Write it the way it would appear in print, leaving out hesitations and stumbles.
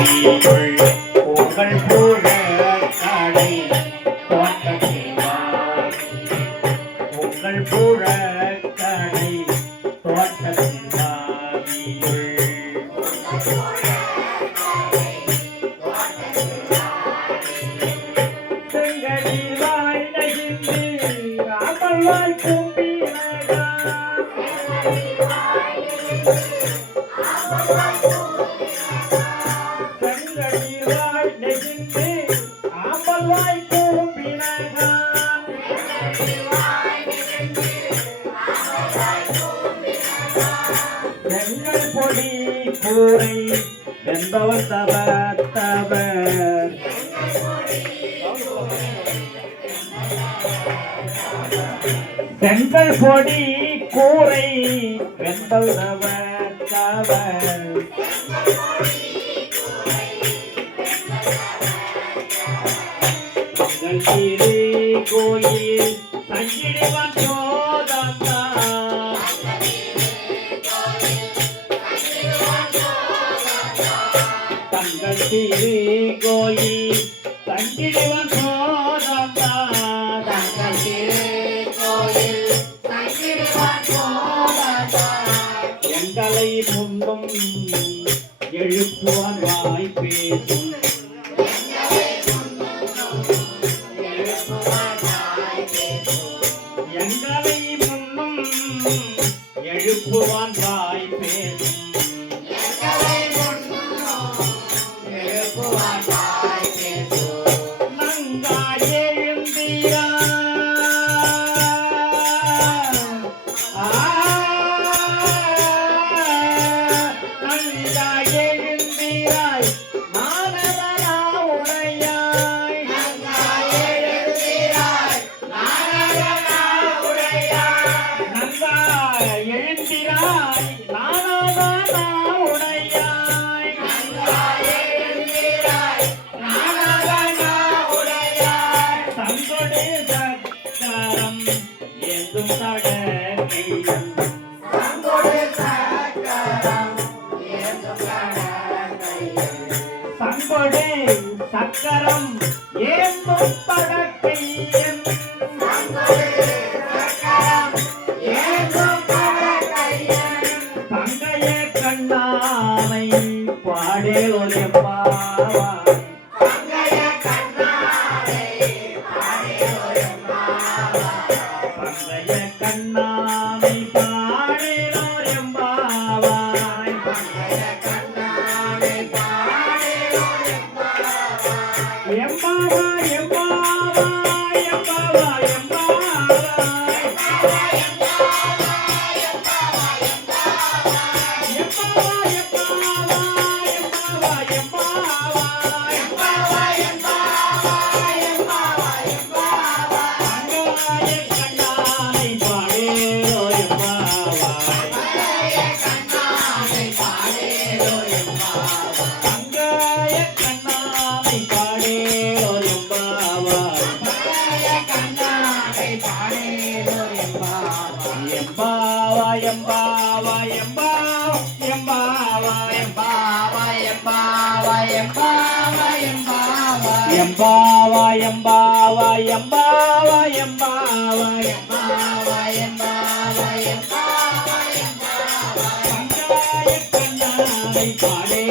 உங்கள் புற கடை தோட்டத்திலார் உங்கள் புற கடை தோட்டத்திலாவியுள் செங்கடிவாய் நெகிழ்ந்து அமல்வாய் கும்பினகா செங்கடிவாய் நெகிழ்ந்து அமல்வாய் கும்பினகா செங்கல் பொடி கூரை வெந்தவர் தவர் தவர் செங்கல் பொடி கூரை வெந்தல் தவர் தவர் திரு கோயில் சங்கிடிவன் சோதந்தா தங்கள் திரு கோயில் சங்கிடிவன் சோதந்தா தங்கள் திரு கோயில் சங்கிடிவன் சோதந்தா எங்களை முன்னும் எழுப்புவான் வாய் பேசும் எங்களை முன்னும் எழுப்புவான் வாய் பேசும் நங்காய் எழுந்திராய் நங்காய் எழுந்திராய் நானதனா உடையாய் நங்காய் எழுந்திராய் நானதனா உடையாய் நங்காய் எழுந்திராய் நானதனா உடையாய் நங்காய் எழுந்திராய் நானதனா உடையாய் தங்கொடு சக்கரம் ஏந்தும் தடக்கையன் தங்கொடு சக்கரம் ஏந்தும் தடக்கையன் தங்கைய கண்ணானை பாடேலொரு பாவாய் தங்கைய கண்ணானை பாடேலொரு பாவாய் எம்பாவாய் எம்பாவாய் எம்பாவாய் பாடே